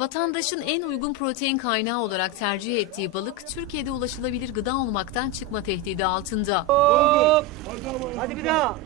Vatandaşın en uygun protein kaynağı olarak tercih ettiği balık Türkiye'de ulaşılabilir gıda olmaktan çıkma tehdidi altında. Hadi bir daha.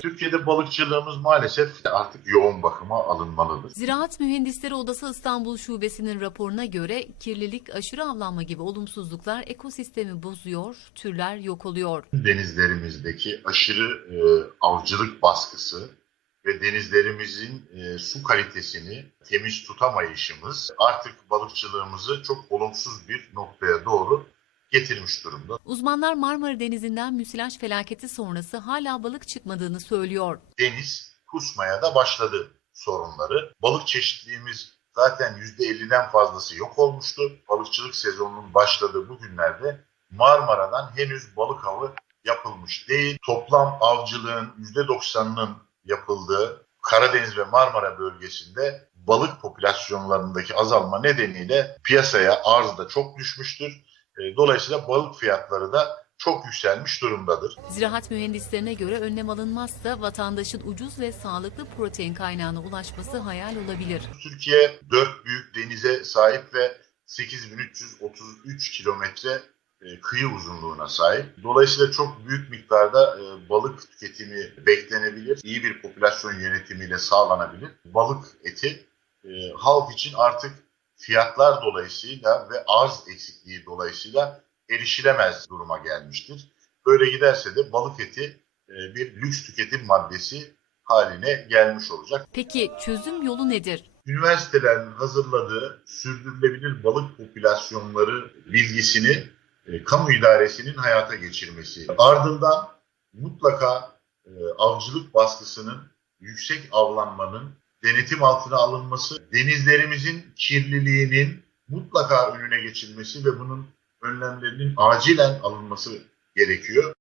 Türkiye'de balıkçılığımız maalesef artık yoğun bakıma alınmalıdır. Ziraat Mühendisleri Odası İstanbul Şubesi'nin raporuna göre kirlilik, aşırı avlanma gibi olumsuzluklar ekosistemi bozuyor, türler yok oluyor. Denizlerimizdeki aşırı e, avcılık baskısı ve denizlerimizin e, su kalitesini temiz tutamayışımız artık balıkçılığımızı çok olumsuz bir noktaya doğru getirmiş durumda. Uzmanlar Marmara Denizi'nden müsilaj felaketi sonrası hala balık çıkmadığını söylüyor. Deniz kusmaya da başladı sorunları. Balık çeşitliliğimiz zaten %50'den fazlası yok olmuştu. Balıkçılık sezonunun başladığı bu günlerde Marmara'dan henüz balık avı yapılmış değil. Toplam avcılığın %90'ının yapıldığı Karadeniz ve Marmara bölgesinde balık popülasyonlarındaki azalma nedeniyle piyasaya arz da çok düşmüştür. E, Dolayısıyla balık fiyatları da çok yükselmiş durumdadır. Ziraat mühendislerine göre önlem alınmazsa vatandaşın ucuz ve sağlıklı protein kaynağına ulaşması hayal olabilir. Türkiye dört büyük denize sahip ve 8333 kilometre kıyı uzunluğuna sahip. Dolayısıyla çok büyük miktarda e, balık tüketimi beklenebilir. İyi bir popülasyon yönetimiyle sağlanabilir. Balık eti e, halk için artık fiyatlar dolayısıyla ve arz eksikliği dolayısıyla erişilemez duruma gelmiştir. Böyle giderse de balık eti e, bir lüks tüketim maddesi haline gelmiş olacak. Peki çözüm yolu nedir? üniversitelerin hazırladığı sürdürülebilir balık popülasyonları bilgisini e, kamu idaresinin hayata geçirmesi. Ardından mutlaka e, avcılık baskısının, yüksek avlanmanın denetim altına alınması, denizlerimizin kirliliğinin mutlaka önüne geçilmesi ve bunun önlemlerinin acilen alınması gerekiyor.